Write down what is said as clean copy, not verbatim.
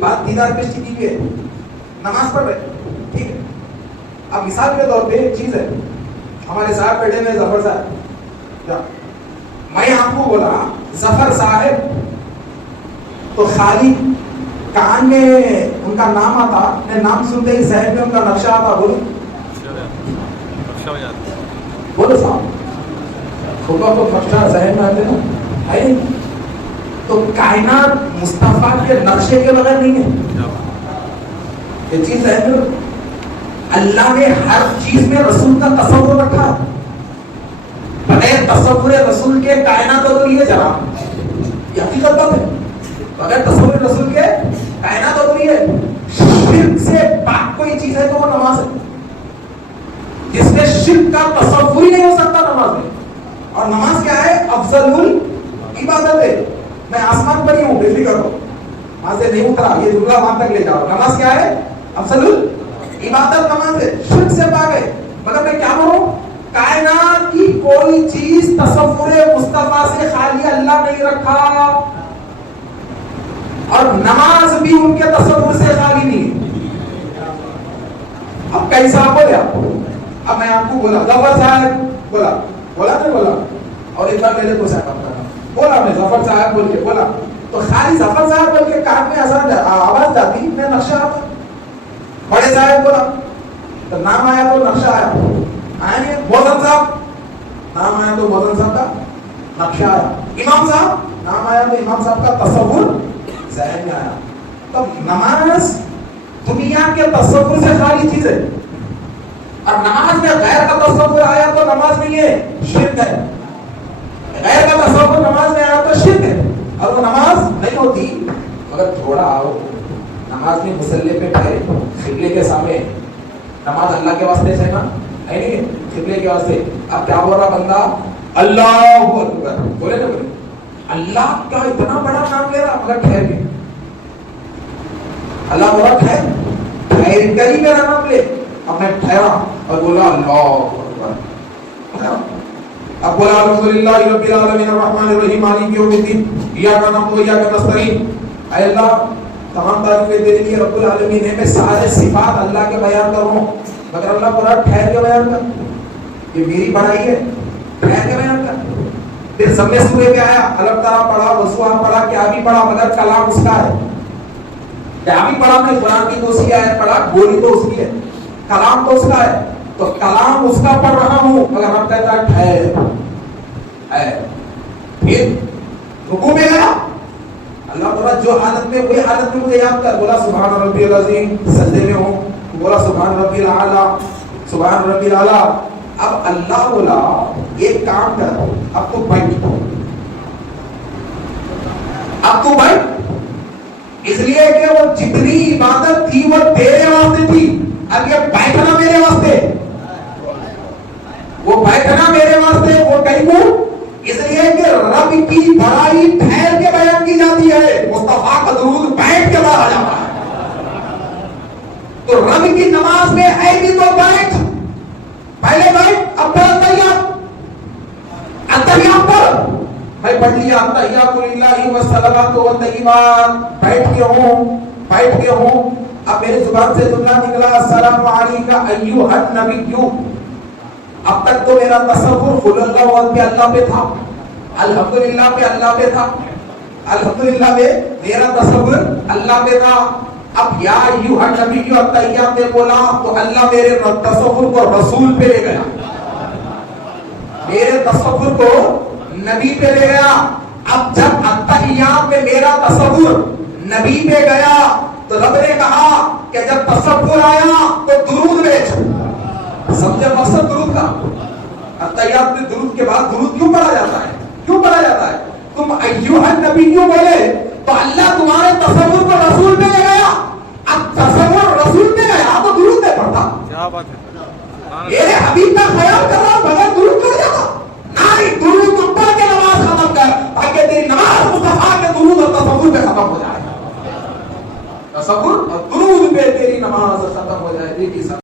بات دیدار کشتی کی ہے، نماز پڑھ رہے ٹھیک ہے. اب مثال کے طور پہ ایک چیز ہے، ہمارے صاحب بیٹھے میں ظفر صاحب، میں آپ کو بولا ظفر صاحب تو خالی کان میں ان کا نام آتا، میں نام سنتے ہی ذہن میں ان کا نقشہ آتا. بولو صاحب خدا تو نقشہ ذہن میں آتے نا ہے. تو کائنات مصطفیٰ کے نقشے کے بغیر نہیں ہے. یہ چیز ذہن میں، اللہ نے ہر چیز میں رسول کا تصور رکھا. بغیر تصور رسول کے کائنات ادھوری ہے جناب، یہ حقیقت بات ہے. بغیر تصور رسول کے کائنات ادھوری ہے. شرک سے پاک کوئی چیز ہے تو وہ نماز ہے. جس میں شرک کا تصور ہی نہیں ہو سکتا نماز میں. اور نماز کیا ہے؟ افضل العبادت ہے. میں آسمان پر ہی ہوں، بے فکر ہو، وہاں سے نہیں اترا، یہ جملہ وہاں تک لے جاؤ. نماز کیا ہے؟ افضل العبادت نماز ہے. شرک سے پاک ہے. مگر میں کیا بولوں، کائنات کی کوئی چیز تصور مصطفیٰ سے خالی اللہ نہیں رکھا، اور نماز بھی ان کے تصور سے خالی نہیں ہے. اب کیسا بولے آپ؟ اب میں آپ کو بولا ظفر صاحب، بولا نہیں بولا، اور ایک بار میرے کو صاحب بولا، میں ظفر صاحب بول کے بولا تو خالی ظفر صاحب بول کے کان میں آواز جاتی، میں نقشہ آتا. بڑے صاحب بولا تو نام آیا تو نقشہ آیا نہیں. موزن صاحب نام آیا تو موزن صاحب کا نقشہ آیا. امام صاحب نام آیا تو امام صاحب کا تصور ذہن میں آیا. تو نماز دنیا کے تصور سے خالی چیز ہے، اور نماز میں غیر کا تصور آیا تو نماز میں یہ شرک ہے. غیر کا تصور نماز میں آیا تو شرک ہے، اور وہ نماز نہیں ہوتی. مگر تھوڑا آؤ نماز میں مصلی پہ ٹھہرے، قبلے کے سامنے. نماز اللہ کے واسطے ہے نا، ہے نہیں قبلے کے واسطے. اب کیا بول رہا بندہ؟ اللہ اکبر بولے نا، بولے اللہ کا اتنا بڑا نام لے رہا، مگر ٹھہر کے اللہ بولا ٹھہر کر ہی میرا نام لے. اب میں ٹھہرا اور بولا اللہ اکبر. اب بولا الحمدللہ رب العالمین الرحمن الرحیم مالک یوم الدین ایاک نعبد و ایاک نستعین. اے اللہ تمام تعریفیں تیرے لیے رب العالمین ہے. میں سارے صفات اللہ کے بیان کر رہا ہوں، مگر اللہ بولا ٹھہر کے بیان کر. یہ میری بڑائی ہے، ٹھہر کے بیان کر. پھر سب میں سورے پہ آیا، الگ طرح پڑھا، وسوعہ پڑھا، کیا بھی پڑھا، مگر کلام اس کا ہے. کیا بھی پڑھا، میں قرآن کی دوسری آیت پڑھا، بولی تو اس کی ہے، کلام تو اس کا ہے. تو کلام اس کا پڑھ رہا ہوں، مگر رب کہتا ہے ٹھہر. پھر رکوع میں گیا، اللہ بولا جو حالت میں وہی حالت میں مجھے یاد کر. بولا سبحان ربی العظیم. سجدے میں ہوں، بولا سبحان ربی الاعلیٰ، سبحان ربی الاعلیٰ. اب اللہ بولا ایک کام کر، اب تو بیٹھ، اب تو بیٹھ. اس لیے کہ وہ جتنی عبادت تھی وہ تیرے واسطے تھی، اب یہ بیٹھنا میرے واسطے، وہ بیٹھنا میرے واسطے. وہ کہیں کو اس لیے کہ رب کی بڑائی ٹھہر کے بیان کی جاتی ہے، مصطفیٰ کا درود بیٹھ کے پڑھا جاتا ہے. تو رب کی نماز میں ہے بھی تو بیٹھ، پہلے بیٹھ، اب پڑھ التحیات پر. میں پڑھ لیا التحیات للہ والصلوات والطیبات، بیٹھ کے ہوں. اب میری زبان سے جملہ نکلا السلام علیکہ ایھا النبی. اب تک تو میرا تصور قل اللہ پہ اللہ پہ تھا، الحمدللہ پہ اللہ پہ تھا، الحمدللہ میں میرا تصور اللہ پہ تھا. اب یا ایھا النبی التحیات میں بولا تو اللہ میرے تصور کو رسول پہ لے گیا، میرے تصور کو نبی پہ لے گیا. اب جب التحیات میں میرا تصور نبی پہ گیا تو رب نے کہا کہ جب تصور آیا تو درود بھیج. سمجھے مقصد درود کا؟ التحیات میں درود کے بعد درود کیوں پڑھا جاتا ہے؟ کیوں پڑھا جاتا ہے؟ تم ایھا النبی کیوں بولے تو اللہ تمہارے تصور کو رسول پہ لے گیا. اب تصور رسول پہ گیا تو درود نہیں پڑھتا. کیا بات ہے، میرے حبیب کا خیال کر رہا بغیر درود پڑھ جاتا. نہیں، درود تو پڑھ کے نماز ختم کر تاکہ تیری نماز مصطفیٰ کے درود اور تصور پہ ختم ہو جائے. تصور اور درود پہ تیری نماز ختم ہو جائے.